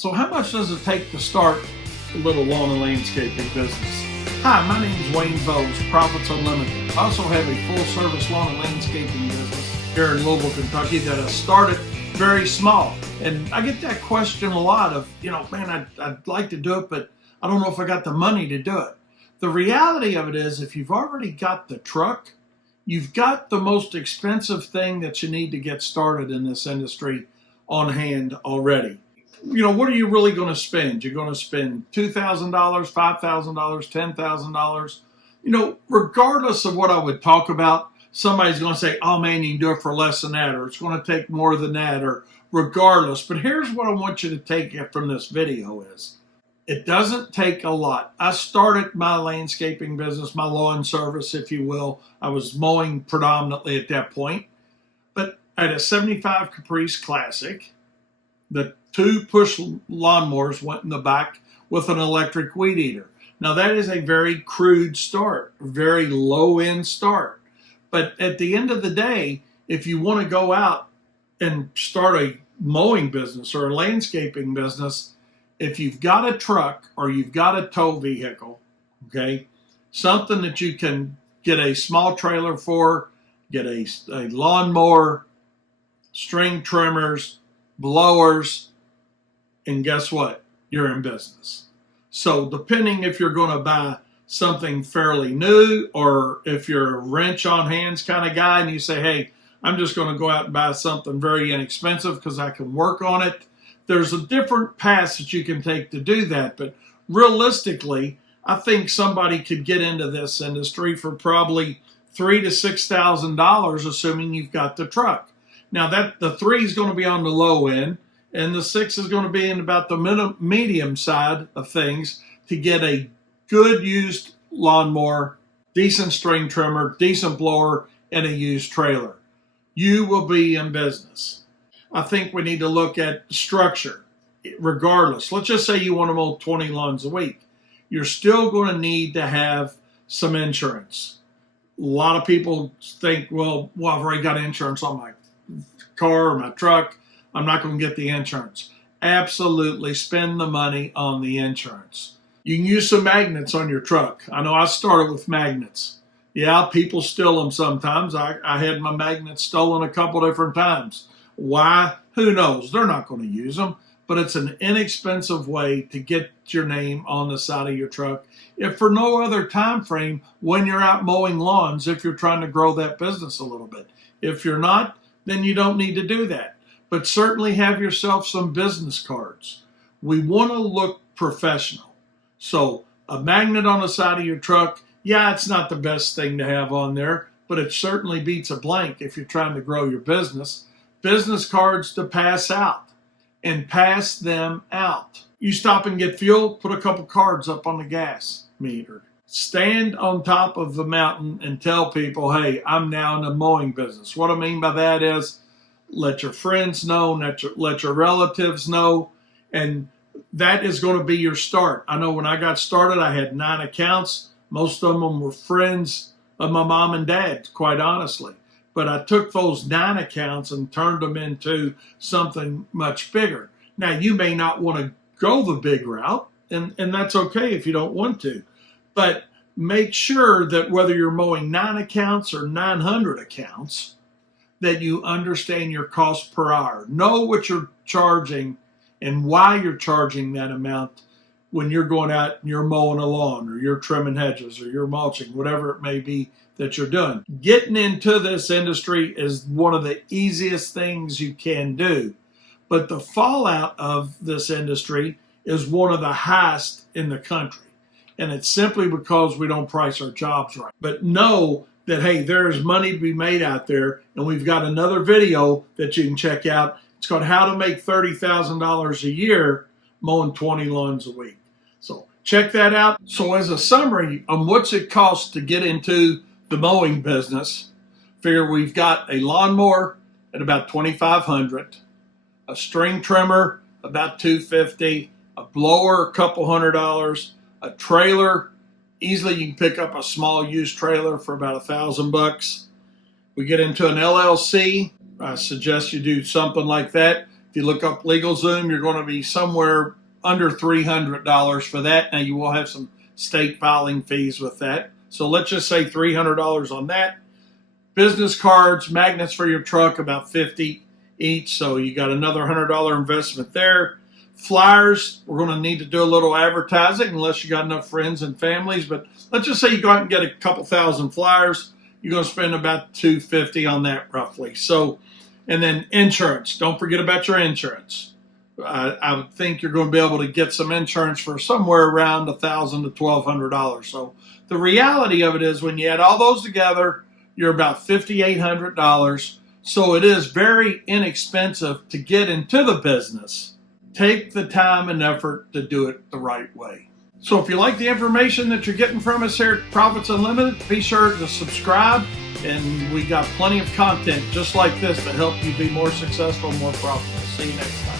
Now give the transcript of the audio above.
So how much does it take to start a little lawn and landscaping business? Hi, my name is Wayne Bowes, Profits Unlimited. I also have a full-service lawn and landscaping business here in Louisville, Kentucky that I started very small. And I get that question a lot of, man, I'd like to do it, but I don't know if I got the money to do it. The reality of it is, if you've already got the truck, you've got the most expensive thing that you need to get started in this industry on hand already. What are you really going to spend? You're going to spend $2,000, $5,000, $10,000. Regardless of what I would talk about, somebody's going to say, oh man, you can do it for less than that, or it's going to take more than that, or regardless. But here's what I want you to take from this video is, it doesn't take a lot. I started my landscaping business, my lawn service, if you will. I was mowing predominantly at that point. But I had a 75 Caprice Classic. The 2 push lawnmowers went in the back with an electric weed eater. Now that is a very crude start, very low end start. But at the end of the day, if you want to go out and start a mowing business or a landscaping business, if you've got a truck or you've got a tow vehicle, okay, something that you can get a small trailer for, get a lawnmower, string trimmers, blowers, and guess what? You're in business. So depending if you're going to buy something fairly new or if you're a wrench on hands kind of guy and you say, hey, I'm just going to go out and buy something very inexpensive because I can work on it. There's a different path that you can take to do that. But realistically, I think somebody could get into this industry for probably $3,000 to $6,000, assuming you've got the truck. Now that the 3 is going to be on the low end, and the 6 is going to be in about the medium side of things to get a good used lawnmower, decent string trimmer, decent blower, and a used trailer. You will be in business. I think we need to look at structure. Regardless, let's just say you want to mow 20 lawns a week. You're still going to need to have some insurance. A lot of people think, well, I've already got insurance on my car or my truck. I'm not going to get the insurance. Absolutely spend the money on the insurance. You can use some magnets on your truck. I know I started with magnets. Yeah, people steal them sometimes. I had my magnets stolen a couple different times. Why? Who knows? They're not going to use them, but it's an inexpensive way to get your name on the side of your truck. If for no other time frame, when you're out mowing lawns, if you're trying to grow that business a little bit. If you're not, then you don't need to do that. But certainly have yourself some business cards. We want to look professional. So a magnet on the side of your truck, yeah, it's not the best thing to have on there, but it certainly beats a blank if you're trying to grow your business. Business cards to pass out and pass them out. You stop and get fuel, put a couple cards up on the gas meter. Stand on top of the mountain and tell people, hey, I'm now in the mowing business. What I mean by that is let your friends know, let your relatives know, and that is going to be your start. I know when I got started, I had 9 accounts. Most of them were friends of my mom and dad, quite honestly. But I took those 9 accounts and turned them into something much bigger. Now, you may not want to go the big route, and that's okay if you don't want to. But make sure that whether you're mowing 9 accounts or 900 accounts, that you understand your cost per hour. Know what you're charging and why you're charging that amount when you're going out and you're mowing a lawn or you're trimming hedges or you're mulching, whatever it may be that you're doing. Getting into this industry is one of the easiest things you can do. But the fallout of this industry is one of the highest in the country. And it's simply because we don't price our jobs right. But know that, hey, there is money to be made out there. And we've got another video that you can check out. It's called How to Make $30,000 a Year Mowing 20 Lawns a Week. So check that out. So as a summary on what's it cost to get into the mowing business, figure we've got a lawnmower at about $2,500, a string trimmer about $250, a blower a couple $100, a trailer. Easily you can pick up a small used trailer for about $1,000. We get into an LLC. I suggest you do something like that. If you look up LegalZoom, you're going to be somewhere under $300 for that. Now you will have some state filing fees with that. So let's just say $300 on that. Business cards, magnets for your truck, about $50 each. So you got another $100 investment there. Flyers, we're going to need to do a little advertising unless you got enough friends and families. But let's just say you go out and get a couple thousand flyers. You're going to spend about $250 on that roughly. So, and then insurance. Don't forget about your insurance. I would think you're going to be able to get some insurance for somewhere around $1,000 to $1,200. So the reality of it is when you add all those together, you're about $5,800. So it is very inexpensive to get into the business. Take the time and effort to do it the right way. So if you like the information that you're getting from us here at Profits Unlimited, be sure to subscribe. And we got plenty of content just like this to help you be more successful, more profitable. See you next time.